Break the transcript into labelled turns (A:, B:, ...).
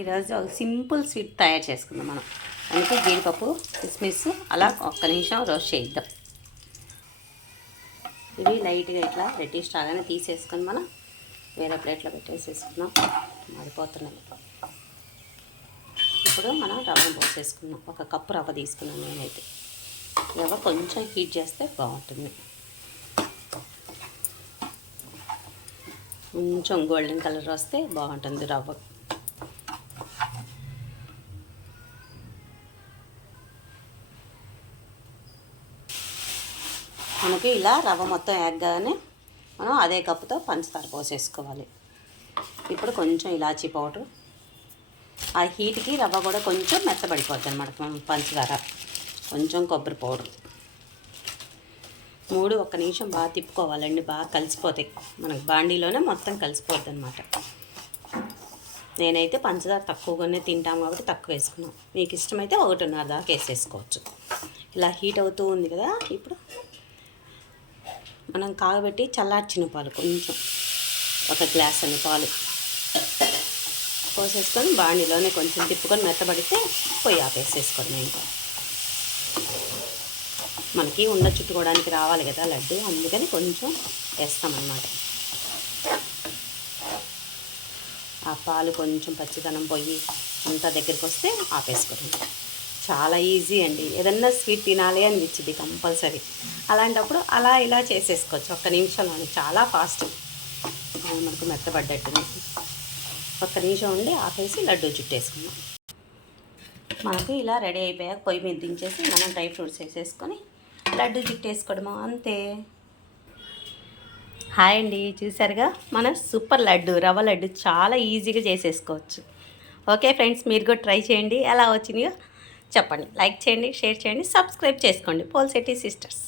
A: ఈరోజు ఒక simple sweet తయారు చేసుకుందాం మనం. అందుకే జీడిపప్పు కిస్మిస్ అలా ఒక్క నిమిషం రోస్ట్ చేద్దాం ఇవి లైట్గా ఇట్లా రెడ్డిష్ రాగానే తీసేసుకొని మనం వేరే ప్లేట్లో పెట్టేసేసుకున్నాం మాడిపోతున్నాయి. ఇప్పుడు మనం రవ్వ పోసేసుకున్నాం ఒక కప్పు రవ్వ తీసుకున్నాం నేనైతే. రవ్వ కొంచెం హీట్ చేస్తే బాగుంటుంది. కొంచెం గోల్డెన్ కలర్ వస్తే బాగుంటుంది రవ్వ. మనకి ఇలా రవ్వ మొత్తం ఎగ్గానే మనం అదే కప్పుతో పంచదార పోసేసుకోవాలి. ఇప్పుడు కొంచెం ఇలాచీ పౌడర్. ఆ హీట్కి రవ్వ కూడా కొంచెం మెత్తబడిపోద్ది అనమాట పంచదార. కొంచెం కొబ్బరి పౌడర్. మూడు ఒక్క నిమిషం బాగా తిప్పుకోవాలండి బాగా కలిసిపోతాయి. మనకు బాండీలోనే మొత్తం కలిసిపోద్ది అనమాట నేనైతే పంచదార తక్కువగానే తింటాం కాబట్టి తక్కువ వేసుకున్నాం. మీకు ఇష్టమైతే ఒకటిన్నర దాకా వేసేసుకోవచ్చు. ఇలా హీట్ అవుతూ ఉంది కదా ఇప్పుడు మనం కాగబెట్టి చల్లార్చిన పాలు కొంచెం. ఒక గ్లాస్ అని పాలు పోసేసుకొని బాండీలోనే కొంచెం తిప్పుకొని మెత్తబడితే పొయ్యి ఆపేసేసుకోవడం ఇంకా. మనకి ఉండ చుట్టుకోవడానికి రావాలి కదా లడ్డు అందుకని కొంచెం వేస్తామన్నమాట. ఆ పాలు కొంచెం పచ్చిదనం పోయి అంతా దగ్గరికి వస్తే ఆపేసుకోండి చాలా ఈజీ అండి. ఏదన్నా స్వీట్ తినాలి అనిపించింది కంపల్సరీ. అలాంటప్పుడు అలా ఇలా చేసేసుకోవచ్చు. ఒక్క నిమిషంలోనే. చాలా ఫాస్ట్. మనకు మెత్తబడ్డట్టు. ఒక్క నిమిషం ఉండి ఆపేసి లడ్డు చుట్టేసుకున్నాం మనకు ఇలా రెడీ అయిపోయాక పొయ్యి మీద దించేసి మనం డ్రై ఫ్రూట్స్ వేసేసుకొని లడ్డు చుట్టేసుకోవడము? అంతే. హాయ్ అండి చూసారుగా మన సూపర్ లడ్డు రవ్వ లడ్డు చాలా ఈజీగా చేసేసుకోవచ్చు. ఓకే ఫ్రెండ్స్ మీరు కూడా ట్రై చేయండి. ఎలా వచ్చినాయో చెప్పండి. లైక్ చేయండి షేర్ చేయండి సబ్స్క్రైబ్ చేసుకోండి. పోల్సెట్టి సిస్టర్స్.